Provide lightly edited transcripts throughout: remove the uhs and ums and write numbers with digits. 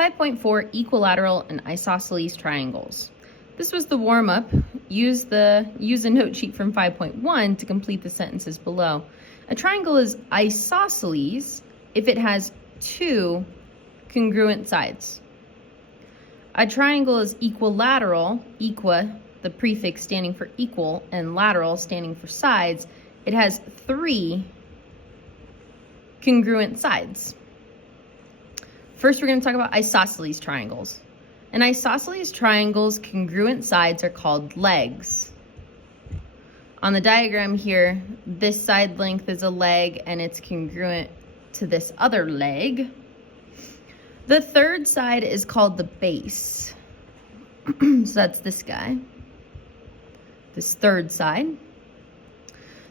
5.4 Equilateral and Isosceles triangles. This was the warm-up. Use a note sheet from 5.1 to complete the sentences below. A triangle is isosceles if it has two congruent sides. A triangle is equilateral, the prefix standing for equal, and lateral standing for sides. It has three congruent sides. First, we're going to talk about isosceles triangles. An isosceles triangle's congruent sides are called legs. On the diagram here, this side length is a leg and it's congruent to this other leg. The third side is called the base. So that's this guy, this third side.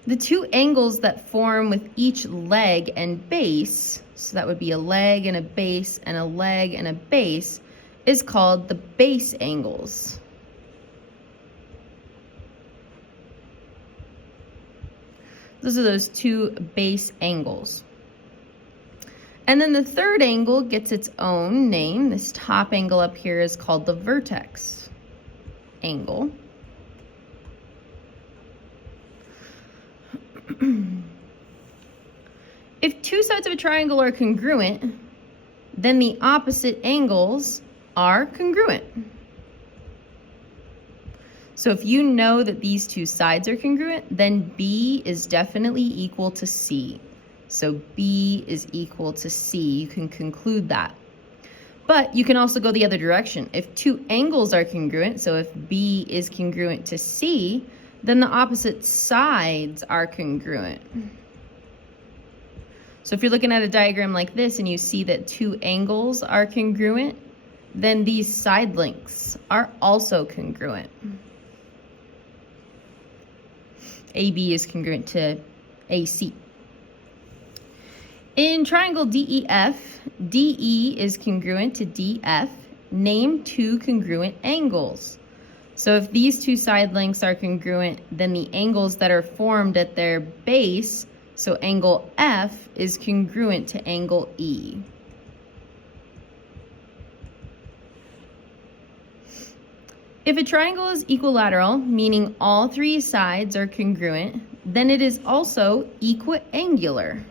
The two angles that form with each leg and base, so that would be a leg and a base and a leg and a base, is called the base angles. Those are those two base angles. And then the third angle gets its own name. This top angle up here is called the vertex angle. If two sides of a triangle are congruent, then the opposite angles are congruent. So if you know that these two sides are congruent, then B is definitely equal to C. So B is equal to C. You can conclude that. But you can also go the other direction. If two angles are congruent, so if B is congruent to C, then the opposite sides are congruent. So if you're looking at a diagram like this and you see that two angles are congruent, then these side lengths are also congruent. AB is congruent to AC. In triangle DEF, DE is congruent to DF. Name two congruent angles. So if these two side lengths are congruent, then the angles that are formed at their base, so angle F, is congruent to angle E. If a triangle is equilateral, meaning all three sides are congruent, then it is also equiangular.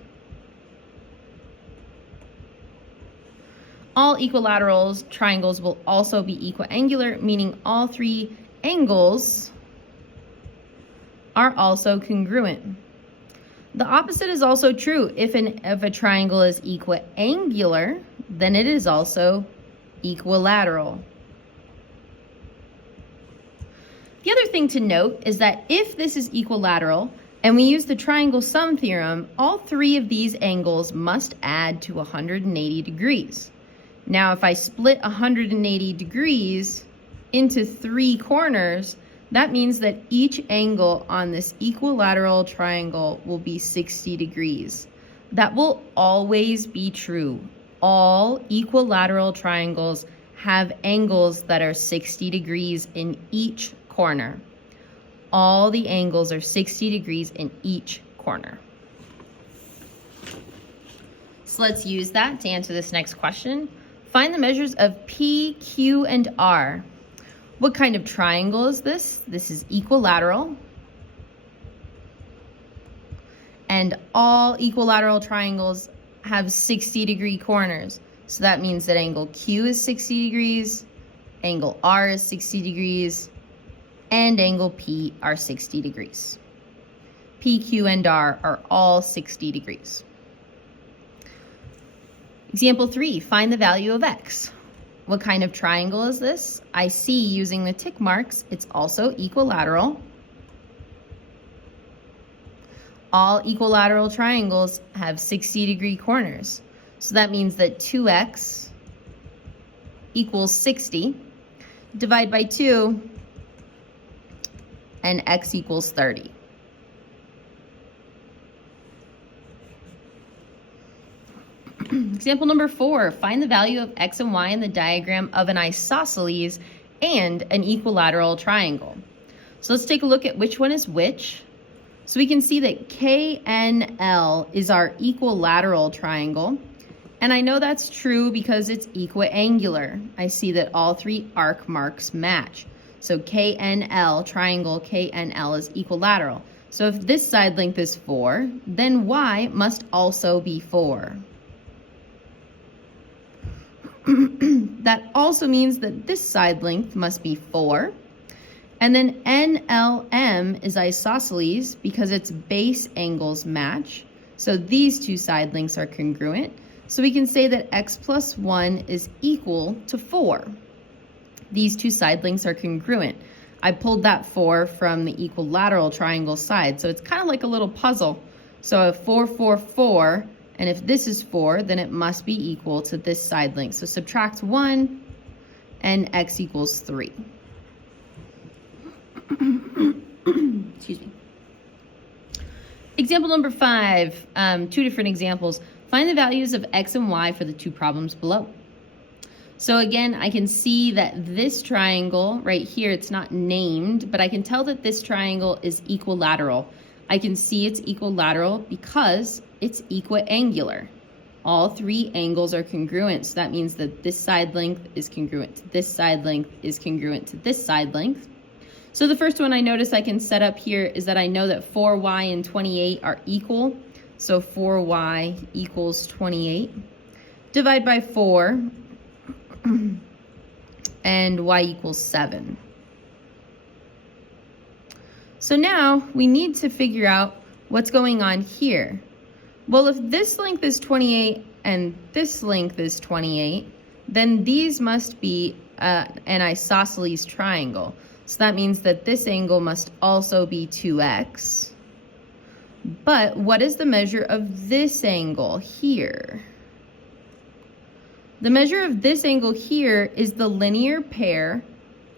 All equilateral triangles will also be equiangular, meaning all three angles are also congruent. The opposite is also true. If a triangle is equiangular, then it is also equilateral. The other thing to note is that if this is equilateral and we use the triangle sum theorem, all three of these angles must add to 180 degrees. Now, if I split 180 degrees into three corners, that means that each angle on this equilateral triangle will be 60 degrees. That will always be true. All equilateral triangles have angles that are 60 degrees in each corner. All the angles are 60 degrees in each corner. So let's use that to answer this next question. Find the measures of P, Q, and R. What kind of triangle is this? This is equilateral. And all equilateral triangles have 60-degree corners. So that means that angle Q is 60 degrees, angle R is 60 degrees, and angle P are 60 degrees. P, Q, and R are all 60 degrees. Example 3, find the value of X. What kind of triangle is this? I see using the tick marks, it's also equilateral. All equilateral triangles have 60-degree corners. So that means that 2x equals 60. Divide by 2, and x equals 30. Example number 4, find the value of x and y in the diagram of an isosceles and an equilateral triangle. So let's take a look at which one is which. So we can see that KNL is our equilateral triangle And I know that's true because it's equiangular. I see that all three arc marks match. So KNL, triangle KNL is equilateral. So if this side length is 4, then Y must also be 4. That also means that this side length must be 4. And then NLM is isosceles because its base angles match. So these two side lengths are congruent. So we can say that x plus 1 is equal to 4. These two side lengths are congruent. I pulled that 4 from the equilateral triangle side. So it's kind of like a little puzzle. So if 4, 4, 4, and if this is 4, then it must be equal to this side length. So subtract 1, and x equals 3. Excuse me. Example number 5, two different examples. Find the values of x and y for the two problems below. So again, I can see that this triangle right here, it's not named, but I can tell that this triangle is equilateral. I can see it's equilateral because it's equiangular. All three angles are congruent, so that means that this side length is congruent to this side length is congruent to this side length. So the first one I notice I can set up here is that I know that 4y and 28 are equal. So 4y equals 28. Divide by 4, and y equals 7. So now we need to figure out what's going on here. Well, if this length is 28 and this length is 28, then these must be an isosceles triangle. So that means that this angle must also be 2x. But what is the measure of this angle here? The measure of this angle here is the linear pair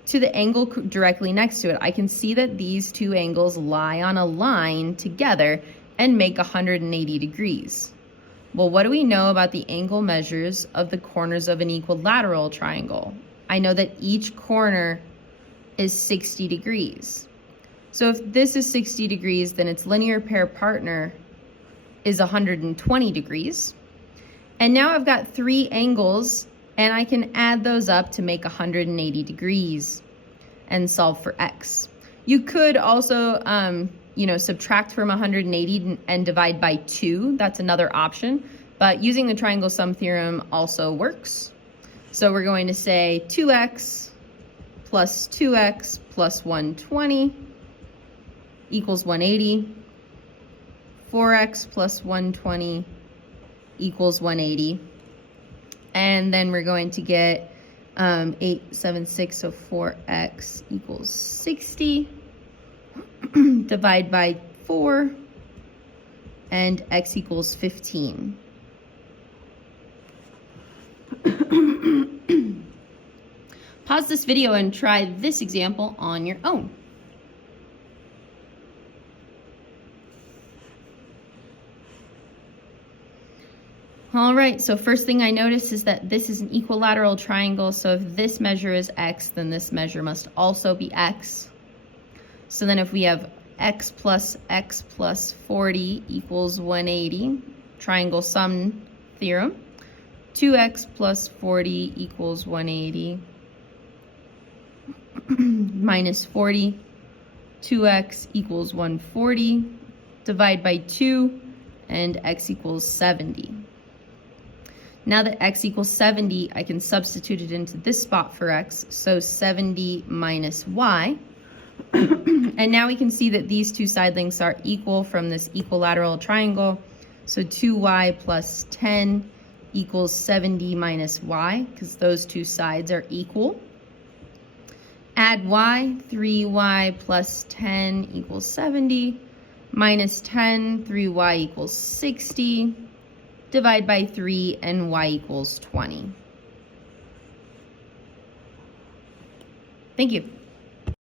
to the angle directly next to it. I can see that these two angles lie on a line together and make 180 degrees. Well, what do we know about the angle measures of the corners of an equilateral triangle? I know that each corner is 60 degrees. So if this is 60 degrees, then its linear pair partner is 120 degrees. And now I've got three angles, and I can add those up to make 180 degrees and solve for x. You could also, subtract from 180 and divide by 2. That's another option. But using the triangle sum theorem also works. So we're going to say 2x plus 2x plus 120 equals 180. 4x plus 120 equals 180. And then we're going to get 8, 7, 6, so 4x equals 60. Divide by 4, and x equals 15. Pause this video and try this example on your own. All right, so first thing I notice is that this is an equilateral triangle, so if this measure is x, then this measure must also be x. So then if we have x plus 40 equals 180, triangle sum theorem, 2x plus 40 equals 180, minus 40, 2x equals 140, divide by 2, and x equals 70. Now that x equals 70, I can substitute it into this spot for x, so 70 minus y. And now we can see that these two side lengths are equal from this equilateral triangle. So 2y plus 10 equals 70 minus y, because those two sides are equal. Add y, 3y plus 10 equals 70, minus 10, 3y equals 60. Divide by 3, and y equals 20. Thank you.